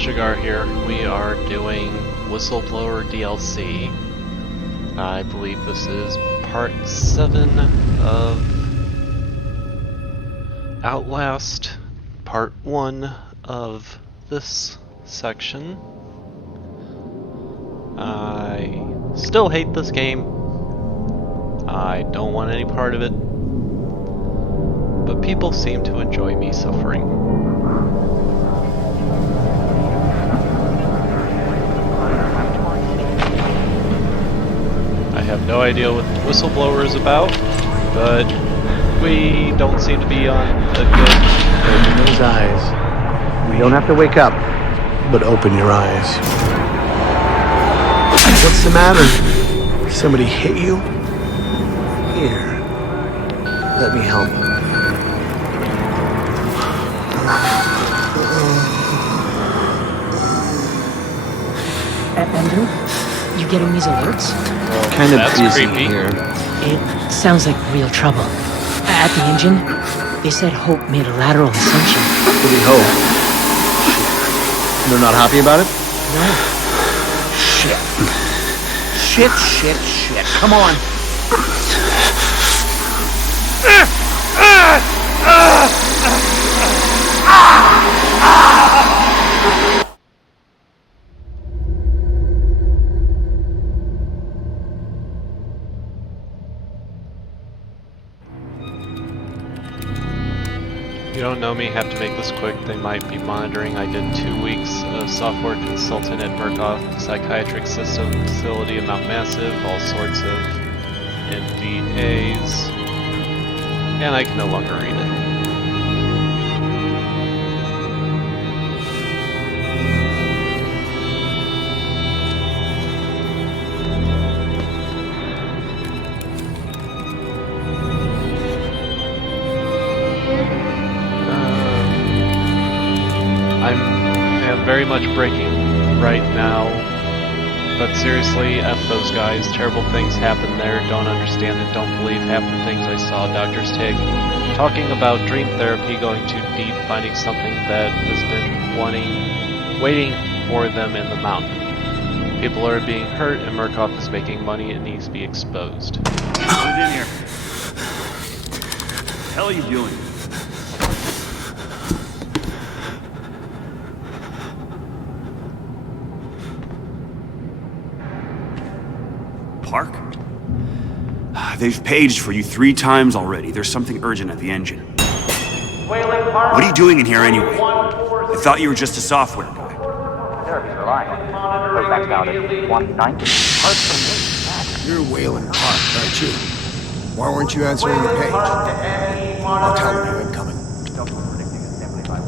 Shagar here. We are doing Whistleblower DLC. I believe this is part 7 of Outlast, part 1 of this section. I still hate this game. I don't want any part of it. But people seem to enjoy me suffering. I have no idea what Whistleblower is about, but we don't seem to be on a good... Open those eyes. You don't have to wake up, but open your eyes. What's the matter? Somebody hit you? Here. Let me help. Andrew, you getting these alerts? Kind of busy creepy. here. It sounds like real trouble. At the engine, they said Hope made a lateral ascension. What do you hope? They're not happy about it? No. Shit. Come on. If you don't know me, have to make this quick. They might be monitoring. I did 2 weeks of software consultant at Murkoff Psychiatric System Facility in Mount Massive, all sorts of NDAs, and I can no longer read it. I am very much breaking right now, but seriously, F those guys. Terrible things happen there, don't understand it, don't believe half the things I saw. Doctors talking about dream therapy, going too deep, finding something that has been waiting for them in the mountain. People are being hurt and Murkoff is making money, it needs to be exposed. Get in here. What the hell are you doing? Park? They've paged for you 3 times already. There's something urgent at the engine. What are you doing in here anyway? I thought you were just a software guy. Therapy's relying on you. Maxed out at 190. Hard for me. You're Wayland Park, aren't you? Why weren't you answering the page? I'll tell them you're incoming. Don't go predicting assembly by 1.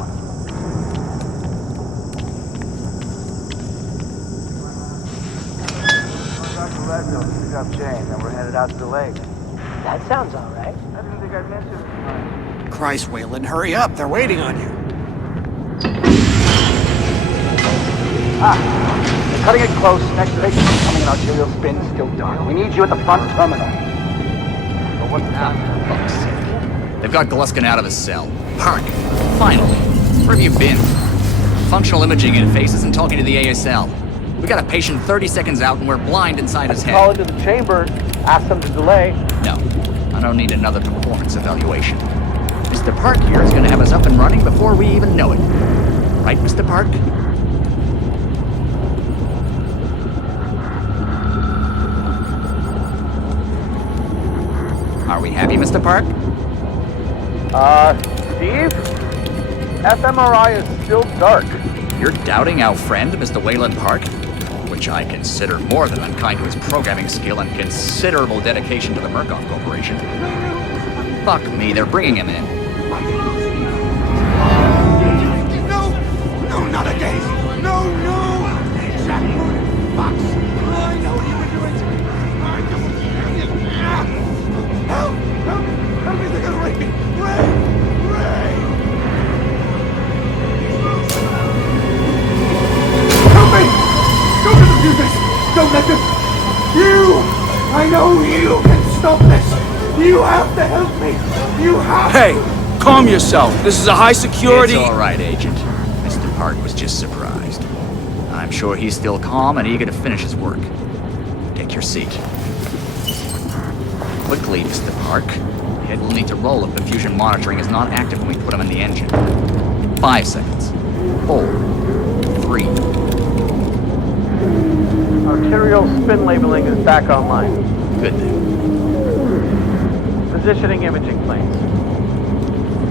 Dr. Ledville, pick up Jane, then we're headed out to the lake. That sounds all right. I didn't think I'd miss you. Christ, Wayland, hurry up. They're waiting on you. They're cutting it close. Next station coming in arterial spin, still dark. We need you at the front terminal. But what's the time? Fuck's sake. They've got Gluskin out of his cell. Park. Finally. Where have you been? Functional imaging interfaces and talking to the ASL. We got a patient 30 seconds out and we're blind inside his head. Call into the chamber. Ask them to delay. No. I don't need another performance evaluation. Mr. Park here is going to have us up and running before we even know it. Right, Mr. Park? Are we happy, Mr. Park? Steve? fMRI is still dark. You're doubting our friend, Mr. Wayland Park? Which I consider more than unkind to his programming skill and considerable dedication to the Murkoff Corporation. Fuck me, they're bringing him in. No, not again. No. Exactly. Fox. I know what you've been doing to me. Help me, they're gonna rape me. Ray. Help me. Don't let them do this. Don't let them. I know you can stop this. You have to help me. You have Hey, calm yourself. This is a high security... It's all right, Agent. Mr. Park was just surprised. I'm sure he's still calm and eager to finish his work. Take your seat. Quickly, Mr. Park. Head will need to roll if the fusion monitoring is not active when we put him in the engine. 5 seconds. 4, 3. Arterial spin labeling is back online. Good then. Positioning imaging planes.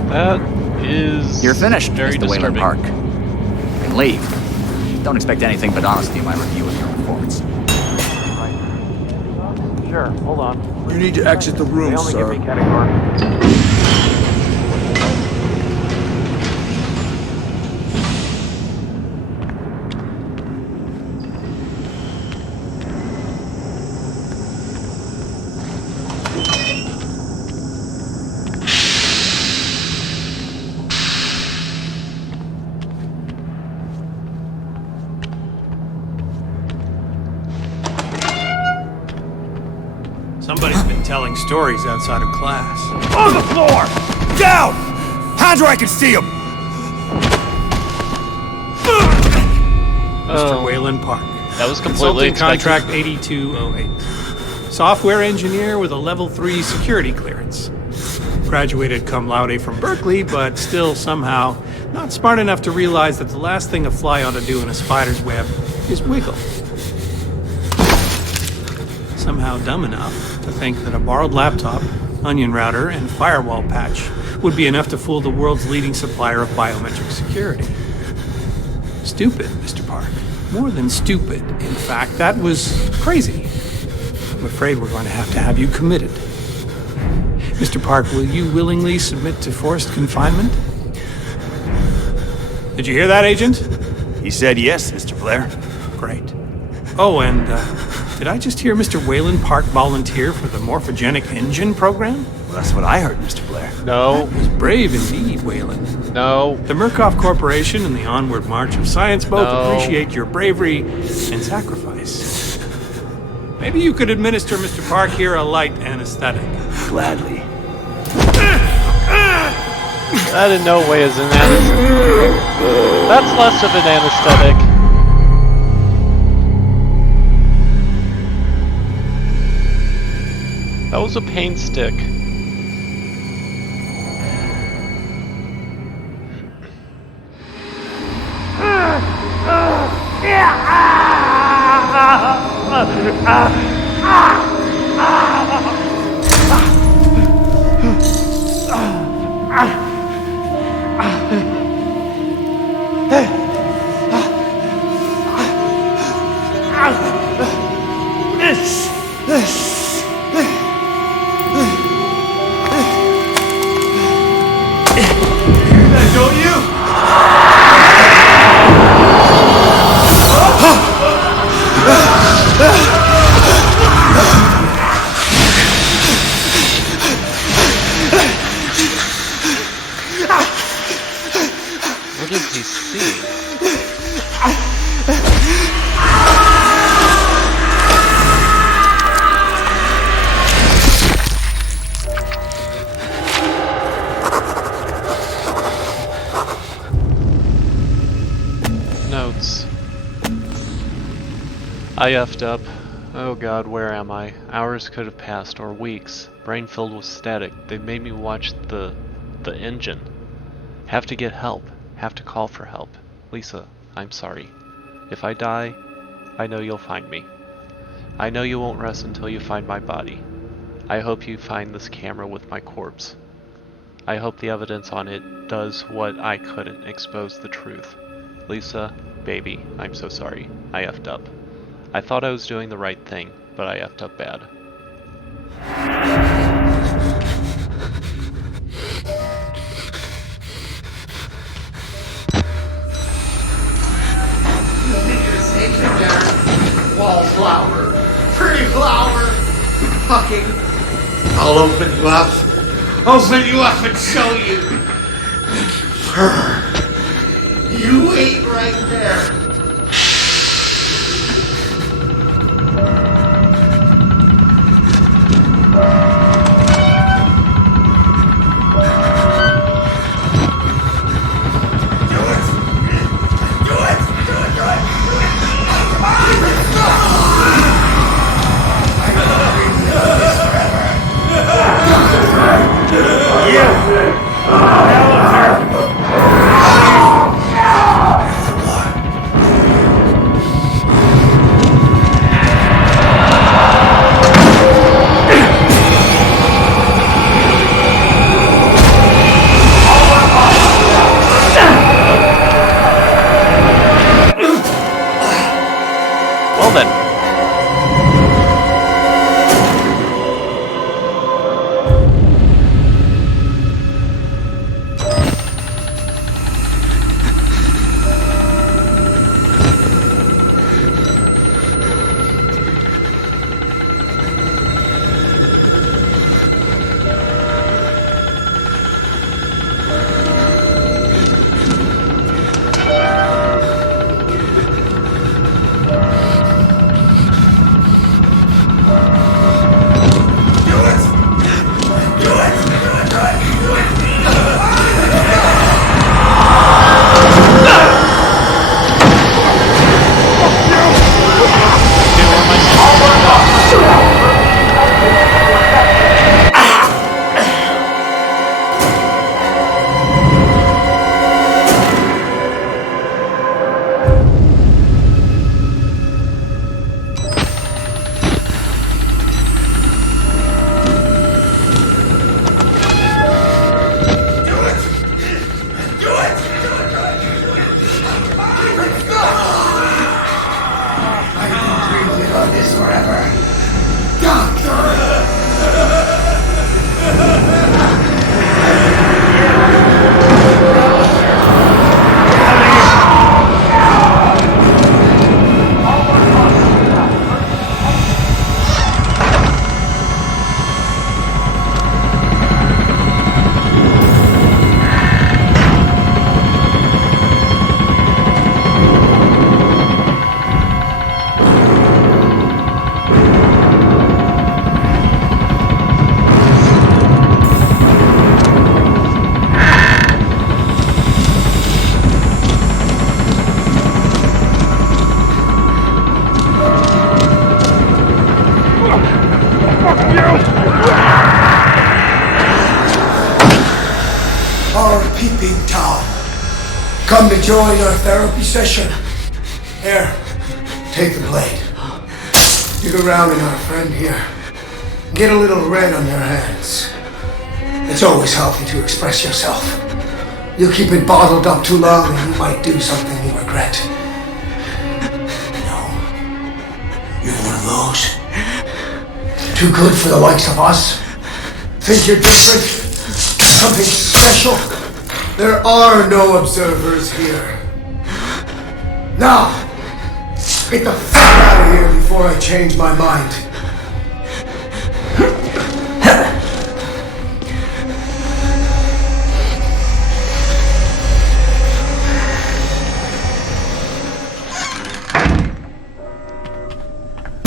That is You're finished, very Mr. Wayland disturbing. Park. You can leave. Don't expect anything but honesty in my review of your performance. Sure, hold on. You need to exit the They room, only give sir. me category. Somebody's been telling stories outside of class. On the floor! Down! Hands where I can see him! Mr. Wayland Park. That was completely Consulting expected. contract 8208. Software engineer with a level 3 security clearance. Graduated cum laude from Berkeley, but still somehow not smart enough to realize that the last thing a fly ought to do in a spider's web is wiggle. Somehow dumb enough to think that a borrowed laptop, onion router, and firewall patch would be enough to fool the world's leading supplier of biometric security. Stupid, Mr. Park. More than stupid, in fact. That was crazy. I'm afraid we're going to have you committed. Mr. Park, will you willingly submit to forced confinement? Did you hear that, Agent? He said yes, Mr. Blair. Great. Oh, and did I just hear Mr. Wayland Park volunteer for the morphogenic engine program? Well, that's what I heard, Mr. Blair. No, It was brave indeed, Wayland. no. The Murkoff Corporation and the Onward March of Science both No. appreciate your bravery and sacrifice. Maybe you could administer Mr. Park here a light anesthetic. Gladly. That in no way is an anesthetic. That's less of an anesthetic. That was a pain stick. Don't you? What does he see? Notes. I effed up. Oh god, where am I? Hours could have passed, or weeks. Brain filled with static. They made me watch the engine. Have to get help. Have to call for help. Lisa, I'm sorry. If I die, I know you'll find me. I know you won't rest until you find my body. I hope you find this camera with my corpse. I hope the evidence on it does what I couldn't, expose the truth. Lisa, baby, I'm so sorry. I effed up. I thought I was doing the right thing, but I effed up bad. Wallflower. Pretty flower. Fucking. I'll open you up. Open you up and show you. You wait right there. Come to join our therapy session? Here, take the blade. Dig around in our friend here. Get a little red on your hands. It's always healthy to express yourself. You keep it bottled up too long and you might do something you regret. No. You're one of those. Too good for the likes of us. Think you're different? Something special? There are no observers here. Now, get the fuck out of here before I change my mind.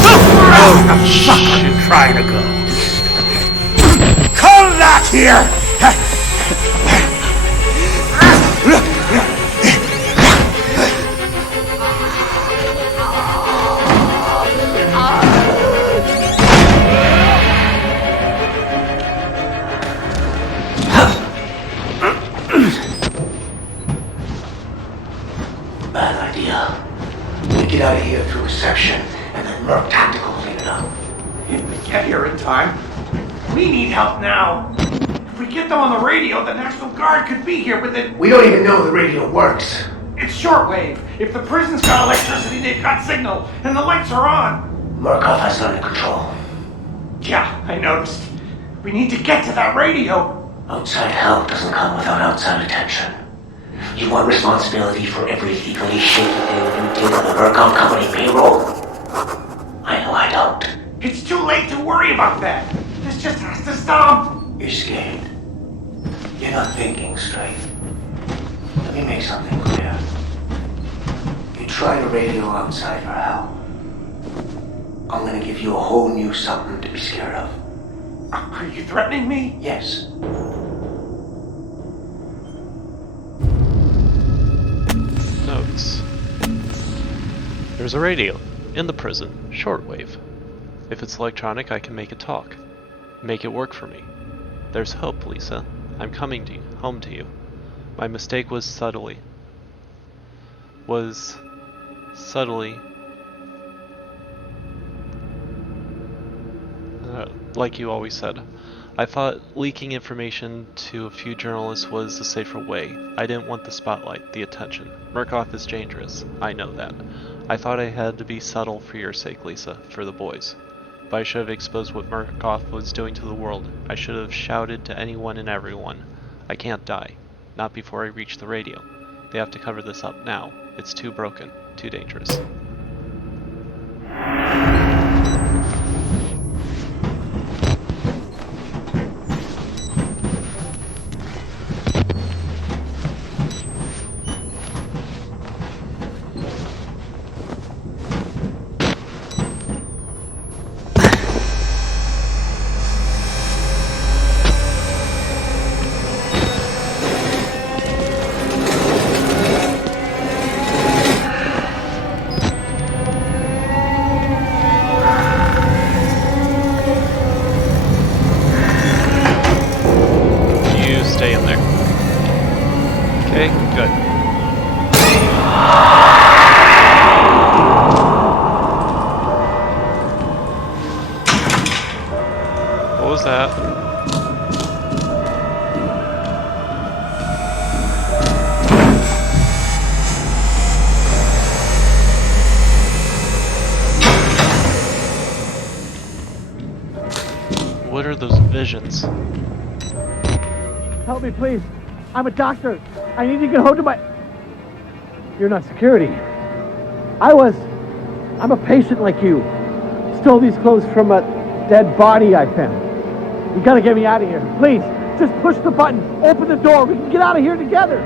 Where the fuck are you trying to go? Come back here! Bad idea. We get out of here through reception and then Merc Tactical clean it up. If we get here in time, we need help now. If we get them on the radio, the National Guard could be here within... We don't even know the radio works. It's shortwave. If the prison's got electricity, they've got signal, and the lights are on. Murkoff has it under control. Yeah, I noticed. We need to get to that radio. Outside help doesn't come without outside attention. You want responsibility for every legally shady thing you did on the Murkoff Company payroll? I know I don't. It's too late to worry about that. This just has to stop. You're scared. You're not thinking straight. Let me make something clear. You try to radio outside for help. I'm gonna give you a whole new something to be scared of. Are you threatening me? Yes. Notes. There's a radio in the prison, shortwave. If it's electronic, I can make it talk. Make it work for me. There's hope, Lisa. I'm coming to you, home to you. My mistake was subtly, like you always said. I thought leaking information to a few journalists was the safer way. I didn't want the spotlight, the attention. Murkoff is dangerous. I know that. I thought I had to be subtle for your sake, Lisa, for the boys. But I should have exposed what Murkoff was doing to the world. I should have shouted to anyone and everyone. I can't die. Not before I reach the radio. They have to cover this up now. It's too broken. Too dangerous. What are those visions? Help me, please. I'm a doctor. I need to get home to my... You're not security. I'm a patient like you. Stole these clothes from a dead body I found. You gotta get me out of here. Please, just push the button. Open the door. We can get out of here together.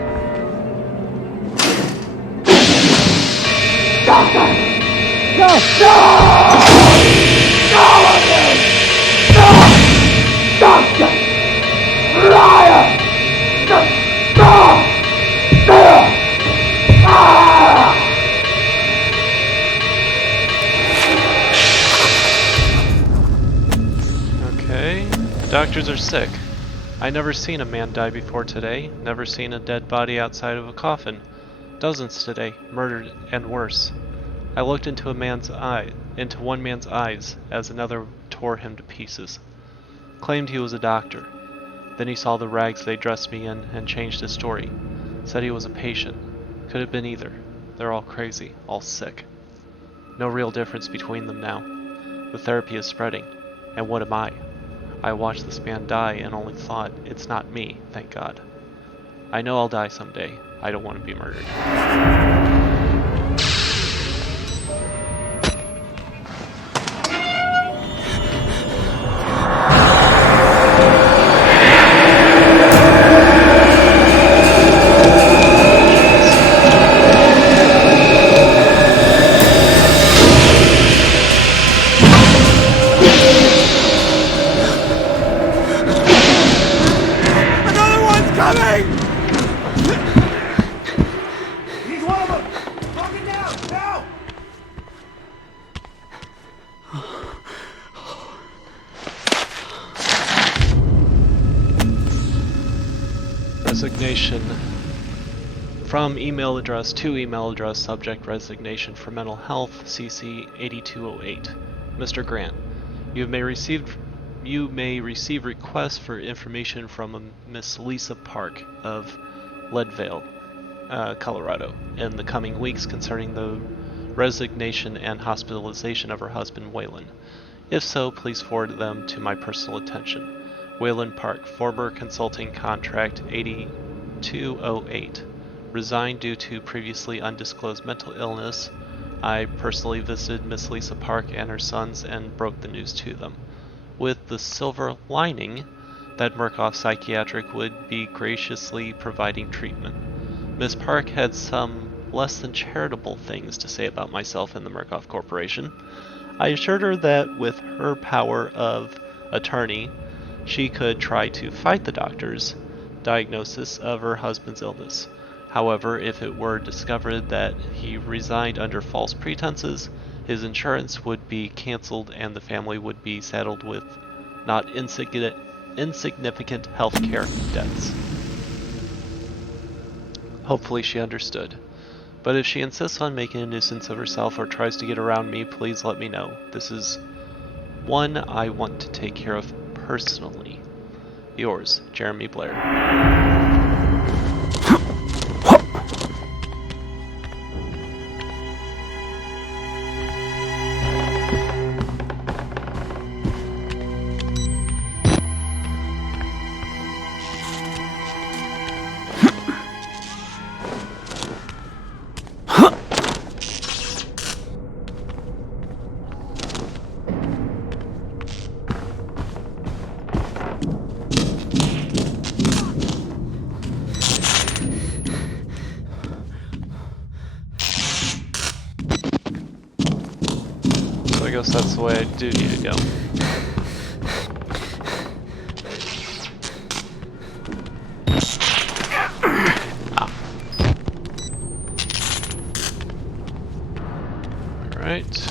Doctor! No! No! No again! No! Doctor! Liar! No! Okay, doctors are sick. I never seen a man die before today, never seen a dead body outside of a coffin. Dozens today, murdered and worse. I looked into one man's eyes as another tore him to pieces. Claimed he was a doctor. Then he saw the rags they dressed me in and changed his story. Said he was a patient. Could have been either. They're all crazy, all sick. No real difference between them now. The therapy is spreading. And what am I? I watched this man die and only thought, it's not me, thank God. I know I'll die someday. I don't want to be murdered. Resignation from email address to email address, subject resignation for mental health, CC 8208. Mr. Grant, you may receive requests for information from a Miss Lisa Park of Leadville, Colorado, in the coming weeks concerning the resignation and hospitalization of her husband Waylon. If so, please forward them to my personal attention. Waylon Park, former consulting contract 8208. Resigned due to previously undisclosed mental illness. I personally visited Miss Lisa Park and her sons and broke the news to them, with the silver lining that Murkoff Psychiatric would be graciously providing treatment. Miss Park had some less than charitable things to say about myself and the Murkoff Corporation. I assured her that with her power of attorney, she could try to fight the doctor's diagnosis of her husband's illness. However, if it were discovered that he resigned under false pretenses, his insurance would be canceled and the family would be saddled with not insignificant health care debts. Hopefully she understood. But if she insists on making a nuisance of herself or tries to get around me, please let me know. This is one I want to take care of personally. Yours, Jeremy Blair. I guess that's the way I do need to go. Alright.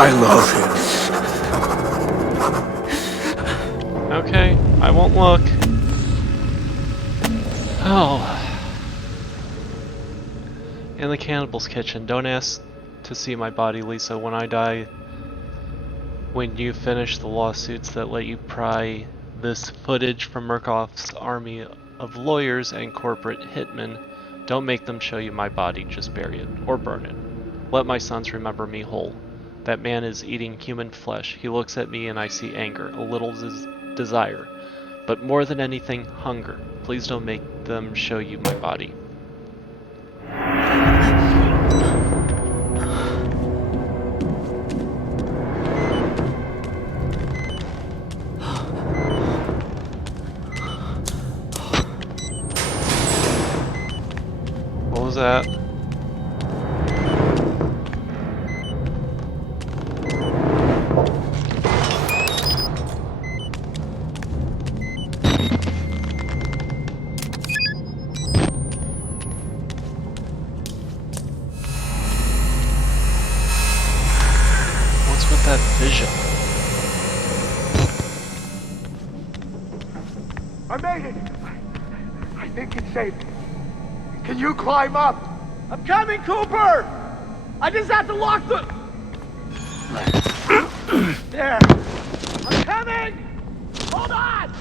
I love him. Okay, I won't look. Oh. In the cannibal's kitchen. Don't ask to see my body, Lisa. When I die, when you finish the lawsuits that let you pry this footage from Murkoff's army of lawyers and corporate hitmen, don't make them show you my body. Just bury it or burn it. Let my sons remember me whole. That man is eating human flesh. He looks at me and I see anger, a little desire, but more than anything, hunger. Please don't make them show you my body. What was that? What's with that vision? I made it! I think it's safe. Can you climb up? I'm coming, Cooper! I just have to lock the... There. I'm coming! Hold on!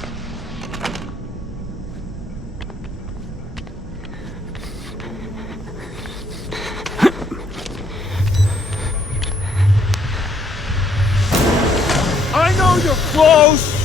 I know you're close!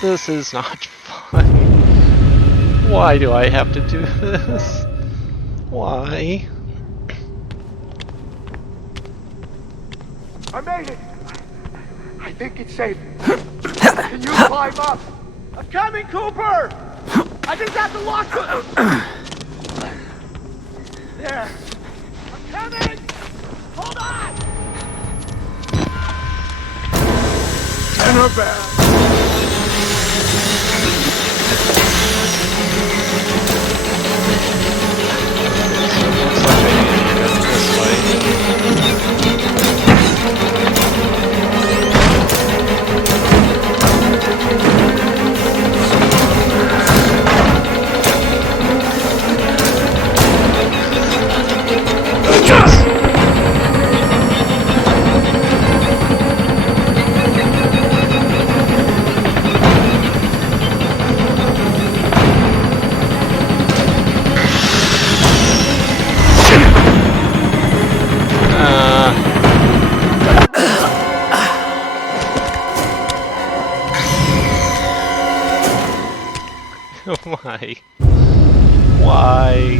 This is not fun. Why do I have to do this? Why? I made it! I think it's safe. Can you climb up? I'm coming, Cooper! I just have to lock the... There. I'm coming! Hold on! And her back. Looks like I need to go this way. Why? Why?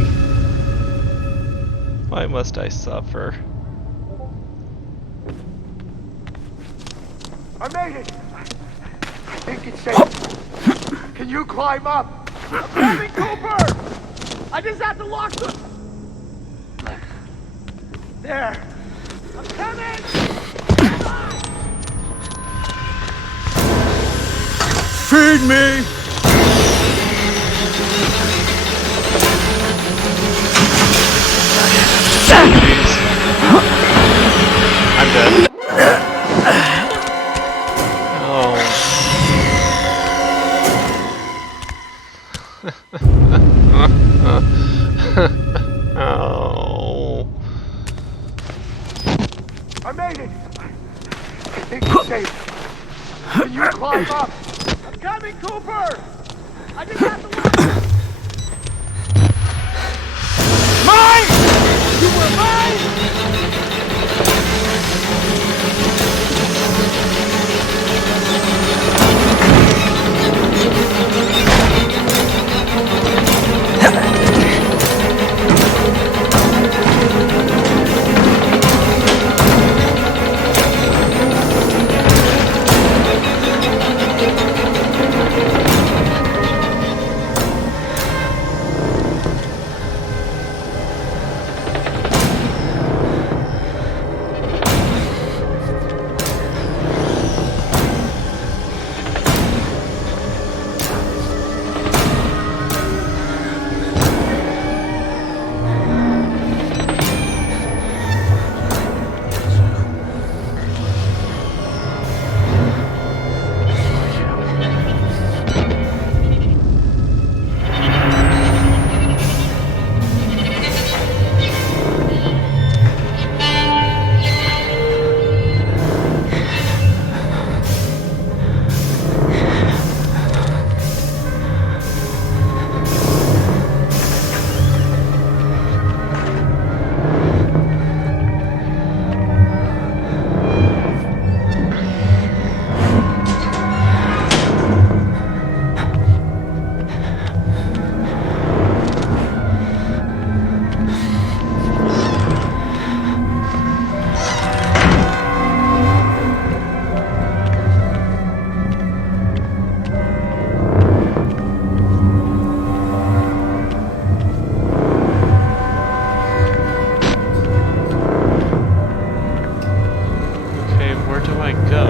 Why must I suffer? I made it! I think it's safe. Can you climb up? I'm coming, Cooper! I just have to lock the... There. I'm coming! Hold on! Feed me! I'm dead. Oh. Oh. I made it! I think it's safe. Can you climb up? I'm coming, Cooper! Cooper! I just have to look! Mine! You were mine! Okay, where do I go?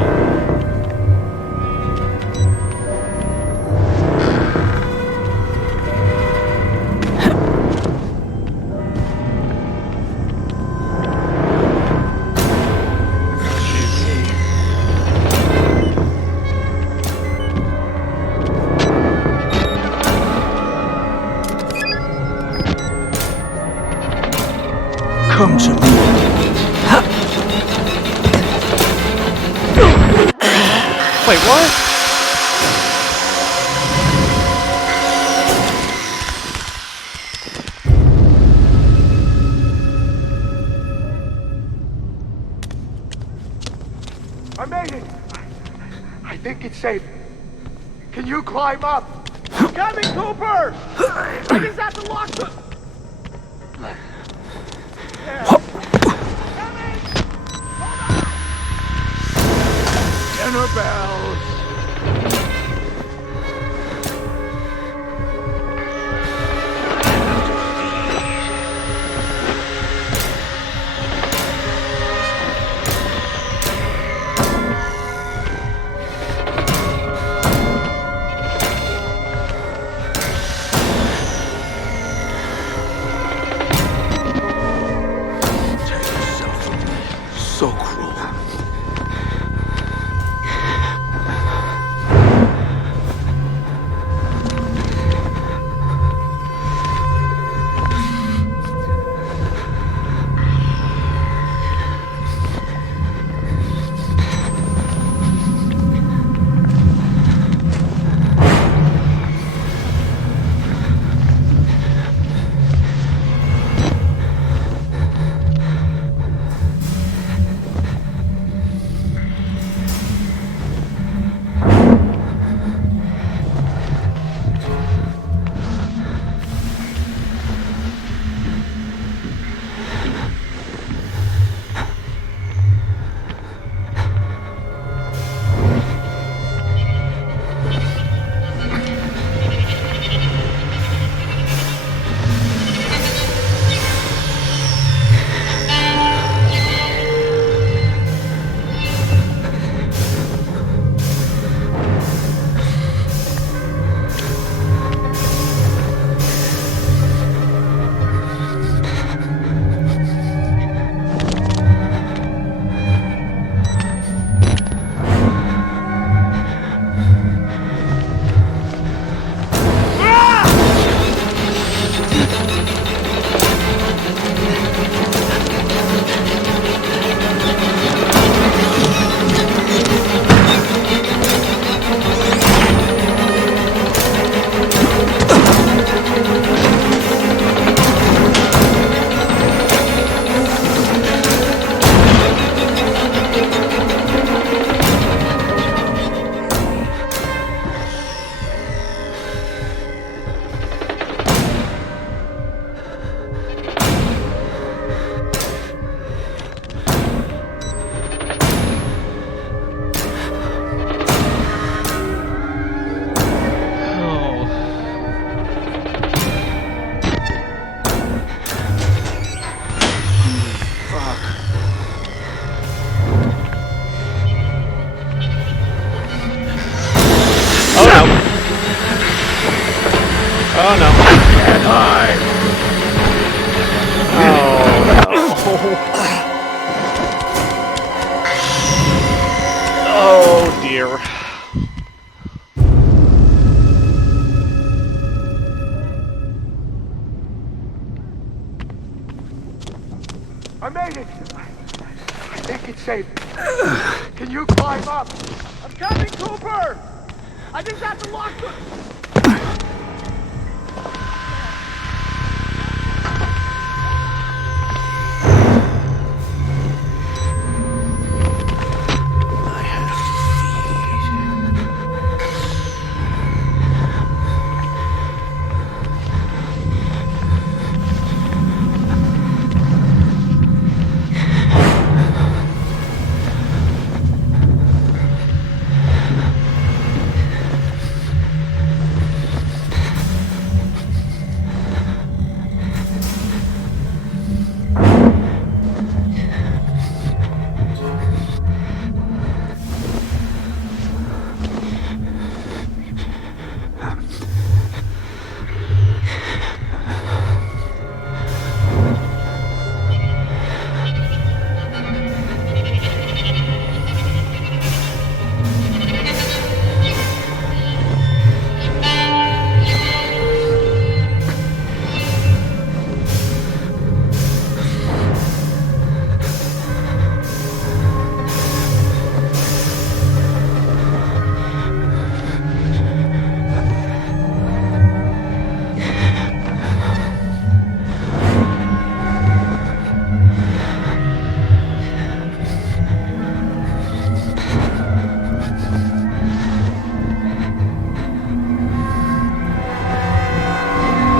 Come to me. Wait, what? I made it! I think it's safe. Can you climb up? Got me, Cooper! I just have to lock the... There. Coming! Hold on! Dinner bells! So cruel. Oh no. Can't hide. Oh no. Oh dear. I made it! I think it's safe. Can you climb up? I'm coming, Cooper! I just have to lock the...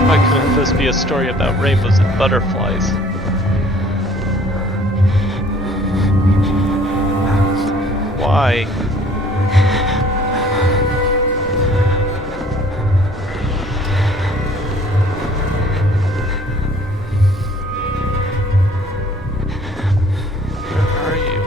Why couldn't this be a story about rainbows and butterflies? Why? Where are you?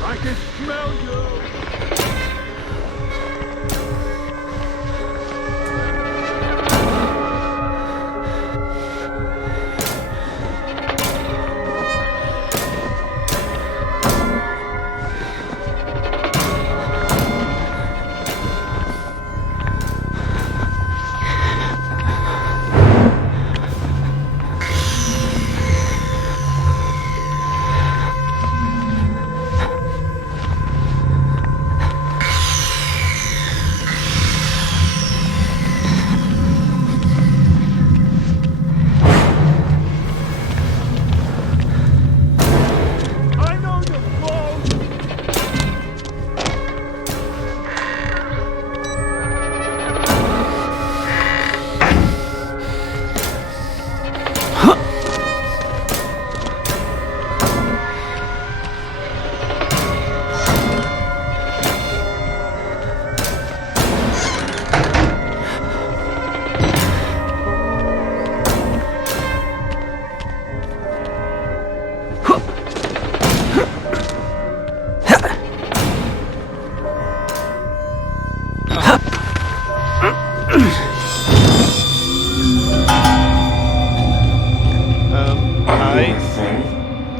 I can smell you! I know you're close!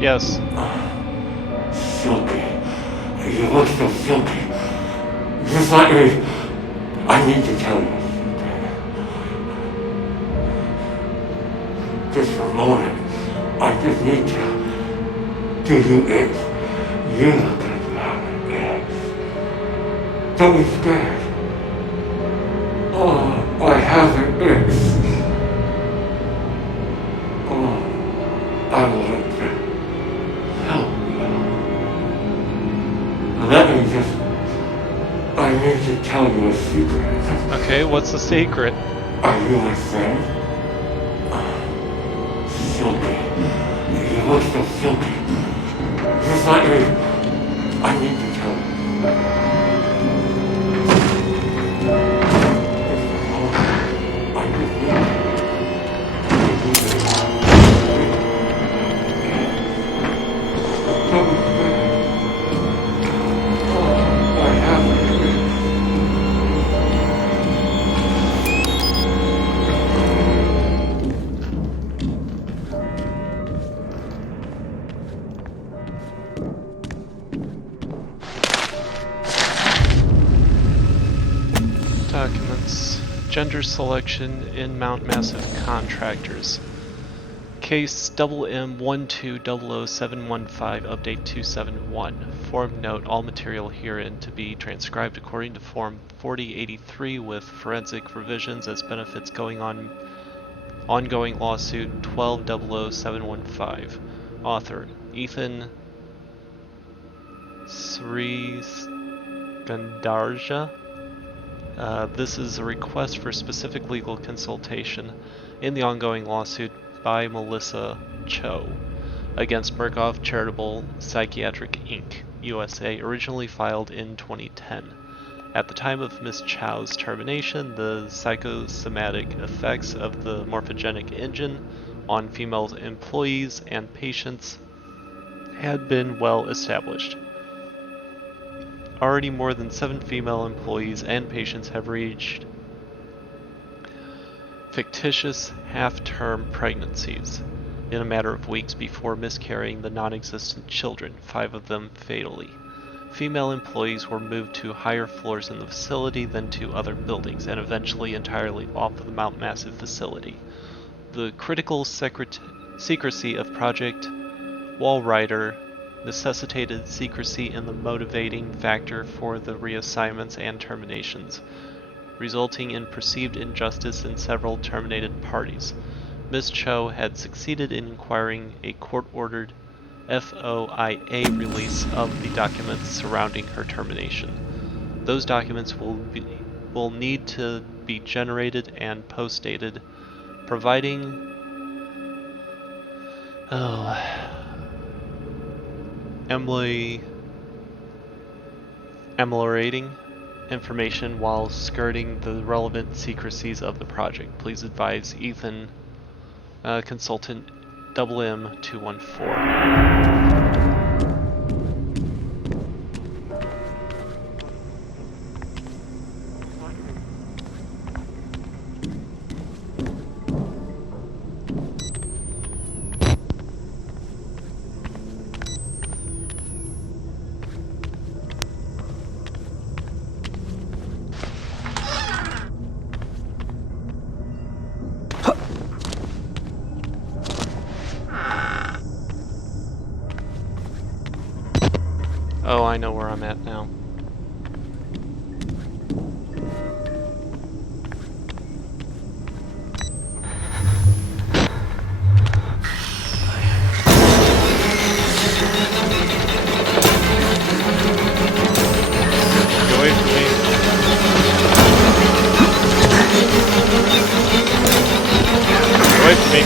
Yes. Silky. You look so silky. Just let me. I need to tell you. Just for a moment. I just need to give you it. You look like that. Yes. Don't be scared. Oh, I have an itch. Oh, I will let you help you. Let me just... I need to tell you a secret. Okay, what's the secret? Are you my friend? Silky. You look so silky. Is that you? I need to tell you. I just need you. Don't be scared. Oh, I have you. Documents. Gender selection in Mount Massive contractors. Case MM1200715 update 271. Form note, all material herein to be transcribed according to Form 4083 with forensic revisions as benefits ongoing lawsuit 12000715. Author, Ethan Sriskandarja. This is a request for specific legal consultation in the ongoing lawsuit by Melissa Cho against Murkoff Charitable Psychiatric Inc., USA, originally filed in 2010. At the time of Ms. Cho's termination, the psychosomatic effects of the morphogenic engine on female employees and patients had been well established. Already more than 7 female employees and patients have reached fictitious half-term pregnancies in a matter of weeks before miscarrying the non-existent children, 5 of them fatally. Female employees were moved to higher floors in the facility than to other buildings, and eventually entirely off of the Mount Massive facility. The critical secrecy of Project Walrider necessitated secrecy in the motivating factor for the reassignments and terminations, resulting in perceived injustice in several terminated parties. Ms. Cho had succeeded in acquiring a court-ordered FOIA release of the documents surrounding her termination. Those documents will need to be generated and post-dated, providing ameliorating information while skirting the relevant secrecies of the project. Please advise Ethan, Consultant MM214. Oh, I know where I'm at now. Get away from me. Get away from me.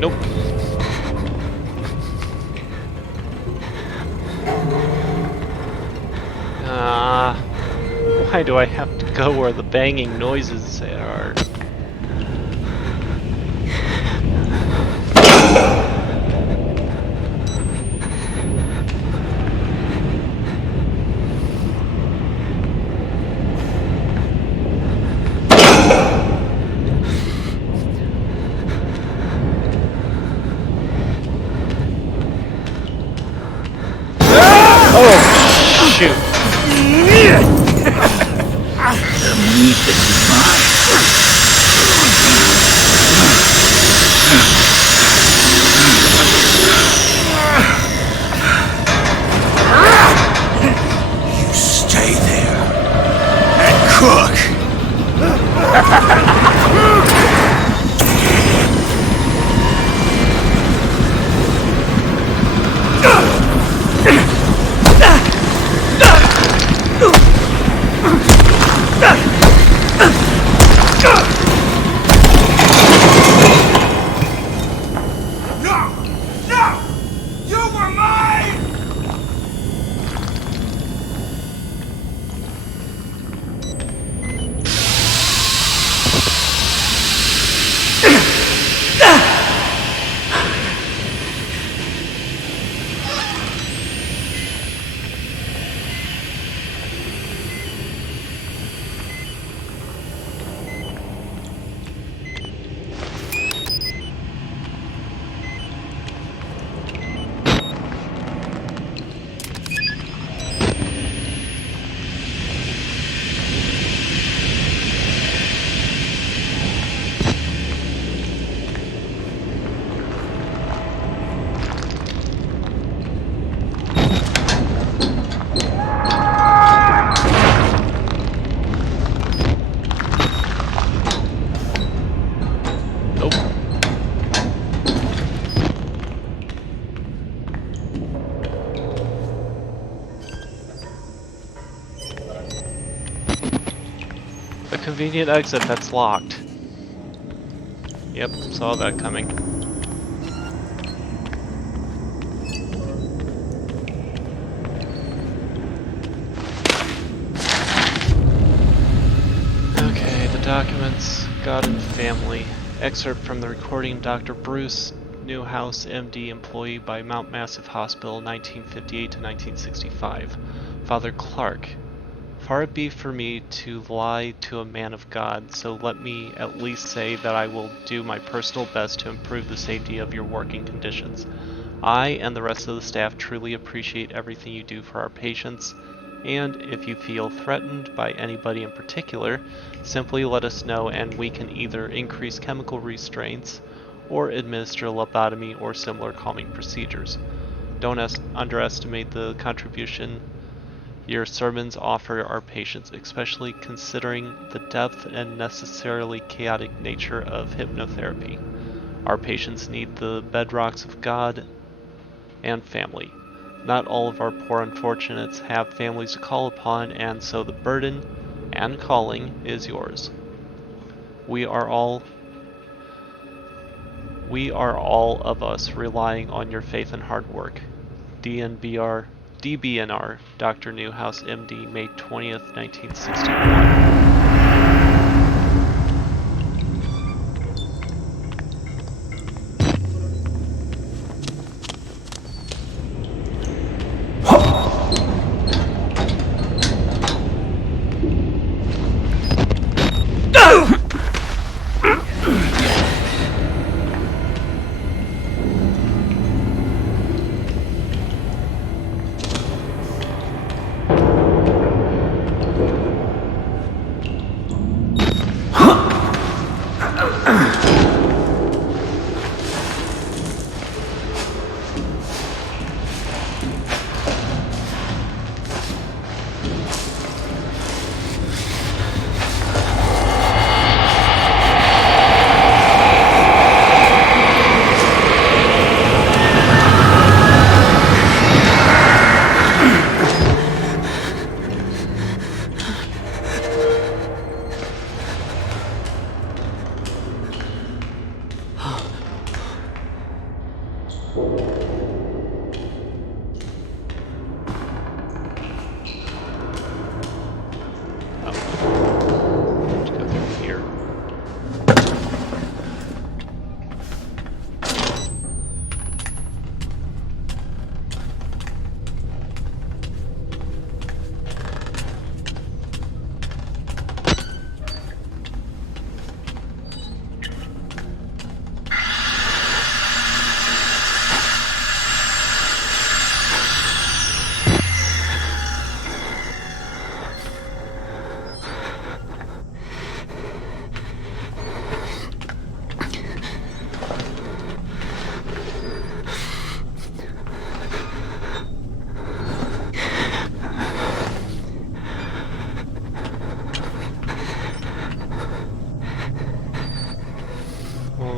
Nope. Why do I have to go where the banging noises are? You stay there and cook. Convenient exit that's locked. Yep, saw that coming. Okay, the documents, God and Family. Excerpt from the recording, Dr. Bruce Newhouse, MD, employee by Mount Massive Hospital, 1958 to 1965. Father Clark. Far it be for me to lie to a man of God, so let me at least say that I will do my personal best to improve the safety of your working conditions. I and the rest of the staff truly appreciate everything you do for our patients, and if you feel threatened by anybody in particular, simply let us know and we can either increase chemical restraints or administer lobotomy or similar calming procedures. Don't underestimate the contribution your sermons offer our patients, especially considering the depth and necessarily chaotic nature of hypnotherapy. Our patients need the bedrocks of God and family. Not all of our poor unfortunates have families to call upon, and so the burden and calling is yours. We are all of us relying on your faith and hard work. DBNR, Dr. Newhouse, MD, May 20th, 1961.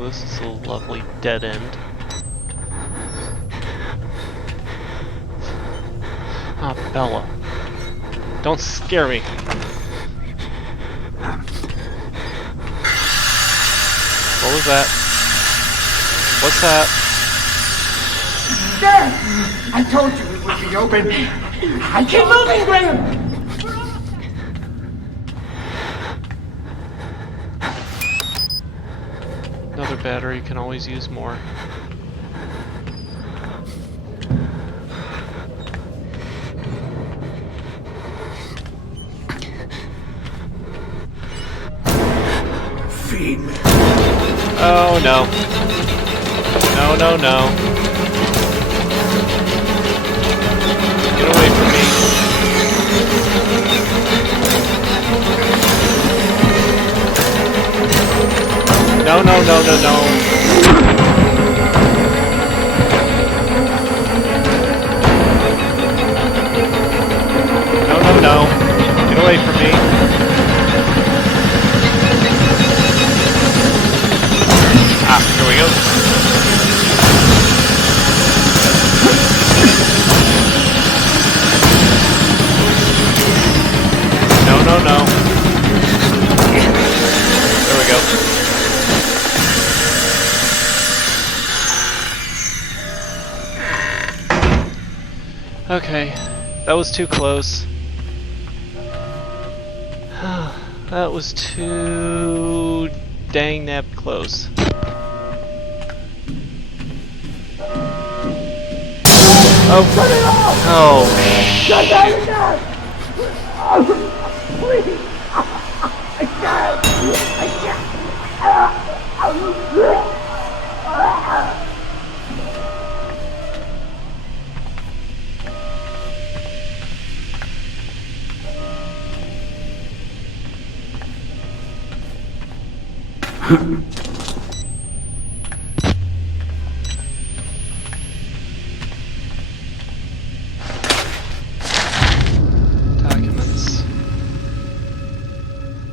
this is a lovely dead end. Ah, Bella. Don't scare me. What was that? What's that? There! I told you it would be open. I keep moving, Graham! Another battery, can always use more. Feed me. Oh no. No, no, no. Get away from me. No, no, no, no, no. No, no, no. Get away from me. Ah, here we go. No, no, no. There we go. Okay, that was too close. That was too dang nabbed close. Oh, Shut it off! oh, Shut down the gas! Please! I can't! I can't! Documents.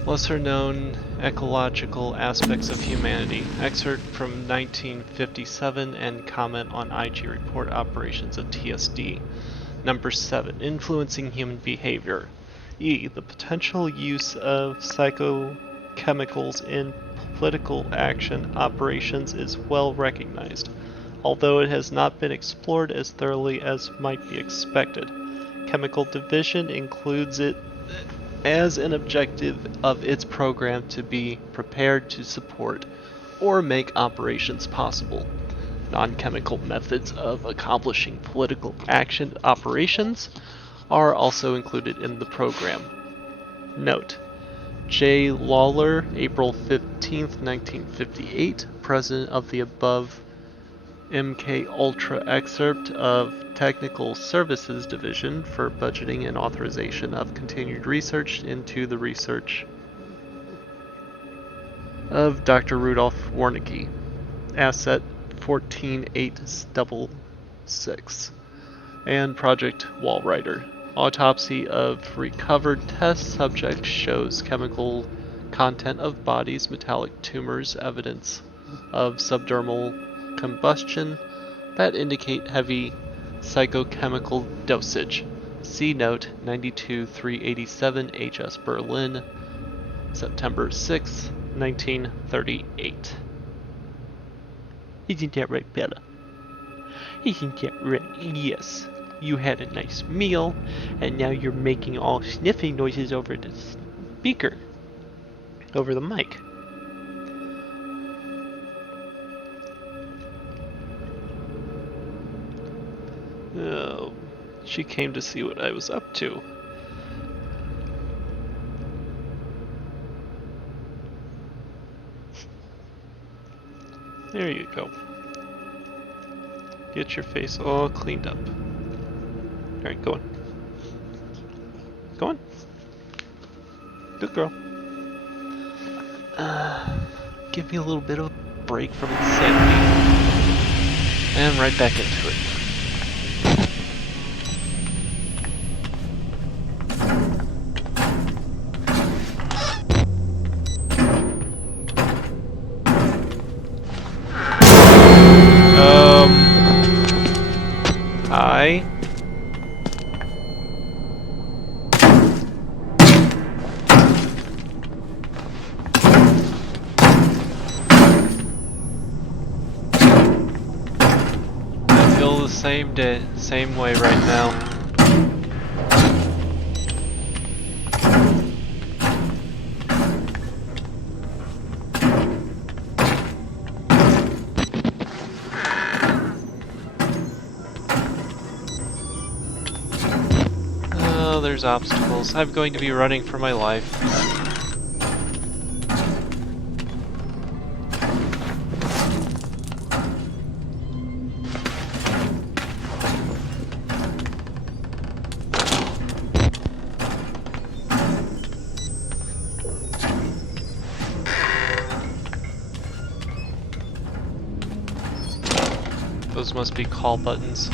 Lesser known ecological aspects of humanity. Excerpt from 1957 and comment on IG report operations of TSD. Number 7. Influencing human behavior. E. The potential use of psychochemicals in political action operations is well recognized, although it has not been explored as thoroughly as might be expected. Chemical Division includes it as an objective of its program to be prepared to support or make operations possible. Non-chemical methods of accomplishing political action operations are also included in the program. Note: J. Lawler, April 15, 1958, president of the above MK Ultra excerpt of Technical Services Division for budgeting and authorization of continued research into the research of Dr. Rudolf Wernicke, Asset 14866, and Project Walrider. Autopsy of recovered test subjects shows chemical content of bodies, metallic tumors, evidence of subdermal combustion that indicate heavy psychochemical dosage. See note 92-387 HS Berlin, September 6, 1938. Isn't that right, Bella? Isn't that right? Yes. You had a nice meal, and now you're making all sniffing noises over the speaker. Over the mic. Oh, she came to see what I was up to. There you go. Get your face all cleaned up. Alright, go on. Go on. Good girl. Give me a little bit of a break from insanity. And right back into it. feel the same way right now. Oh, there's obstacles. I'm going to be running for my life. Those must be call buttons.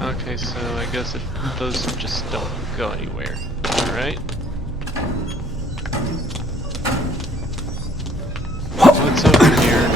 Okay, so I guess those just don't go anywhere. Alright. What's over here?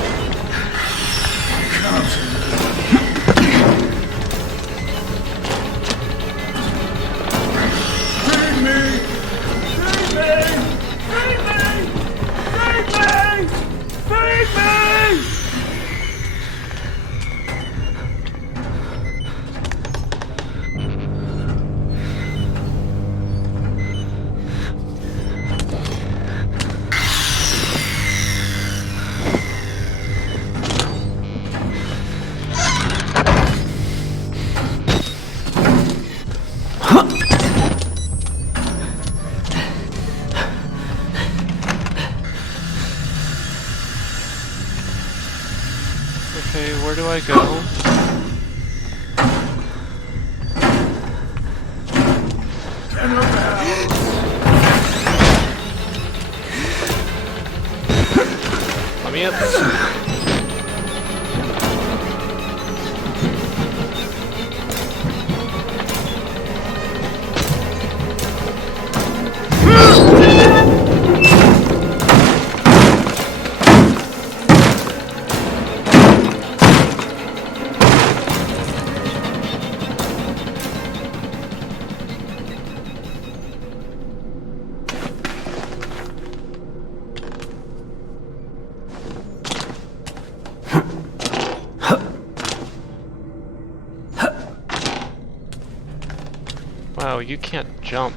Okay, where do I go? Let me in. Wow, you can't jump.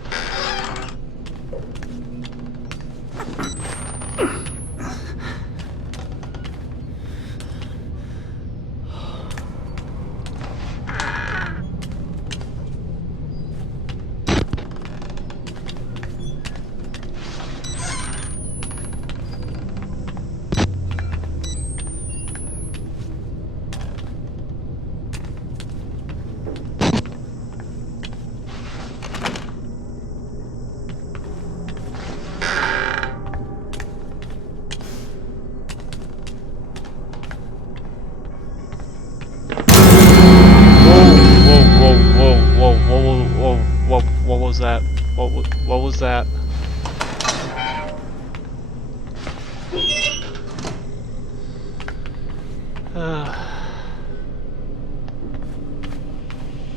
What was that? What was that?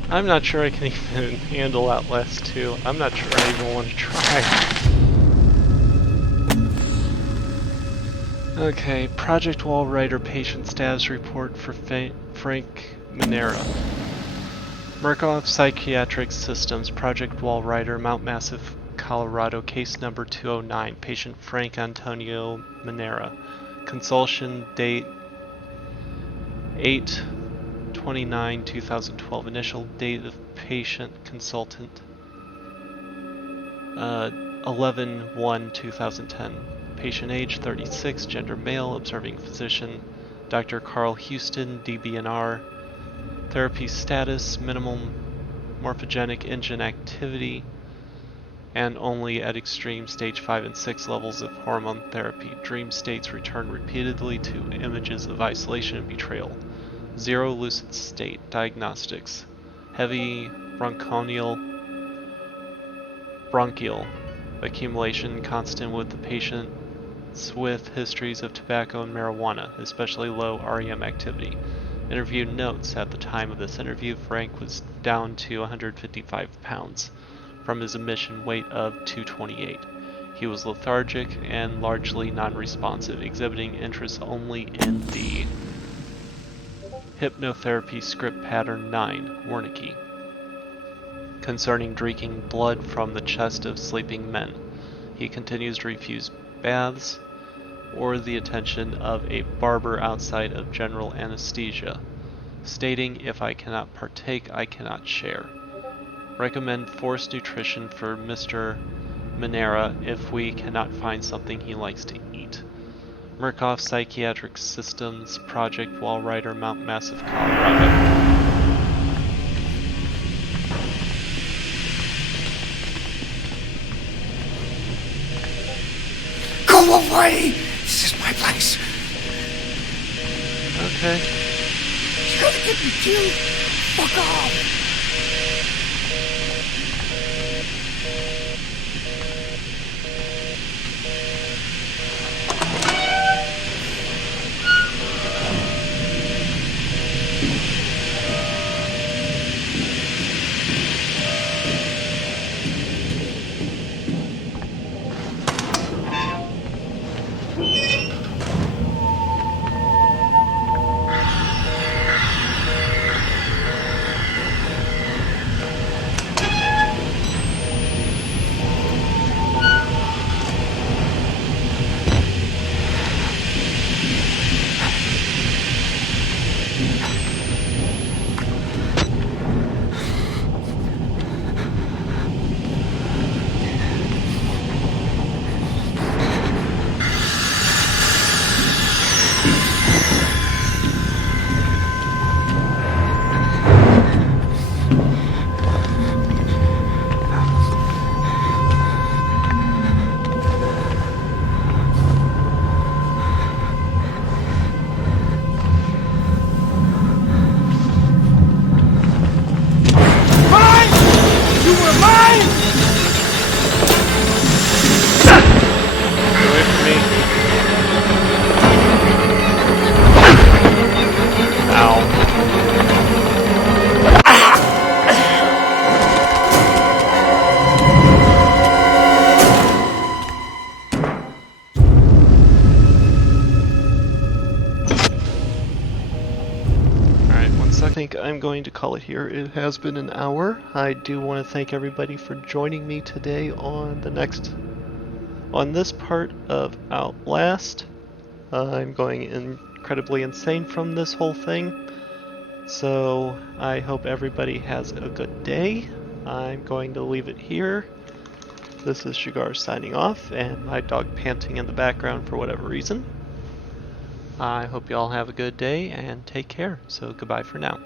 I'm not sure I can even handle Outlast 2. I'm not sure I even want to try. Okay, Project Wall Writer patient status report for Frank Minera. Murkoff Psychiatric Systems, Project Wall Writer, Mount Massive, Colorado, case number 209, patient Frank Antonio Minera. Consultation date 8/29/2012. Initial date of patient consultant 11/1/2010. Patient age 36, gender male, observing physician Dr. Carl Houston, DBNR. Therapy status, minimum morphogenic engine activity, and only at extreme stage 5 and 6 levels of hormone therapy. Dream states return repeatedly to images of isolation and betrayal. 0 lucid state. Diagnostics: heavy bronchial Accumulation constant with the patients with histories of tobacco and marijuana, especially low REM activity. Interview notes: at the time of this interview, Frank was down to 155 pounds from his admission weight of 228. He was lethargic and largely non-responsive, exhibiting interest only in the hypnotherapy script pattern 9, Wernicke, concerning drinking blood from the chest of sleeping men. He continues to refuse baths or the attention of a barber outside of general anesthesia, stating, "If I cannot partake, I cannot share." Recommend forced nutrition for Mr. Manera if we cannot find something he likes to eat. Murkoff Psychiatric Systems Project, Walrider, Mount Massive, Colorado. Go away! This is my place. Okay. You're gonna get me killed. Fuck off. I think I'm going to call it here. It has been an hour. I do want to thank everybody for joining me today on this part of Outlast. I'm going incredibly insane from this whole thing, so I hope everybody has a good day. I'm going to leave it here. This is Shagar signing off, and my dog panting in the background for whatever reason. I hope you all have a good day and take care. So goodbye for now.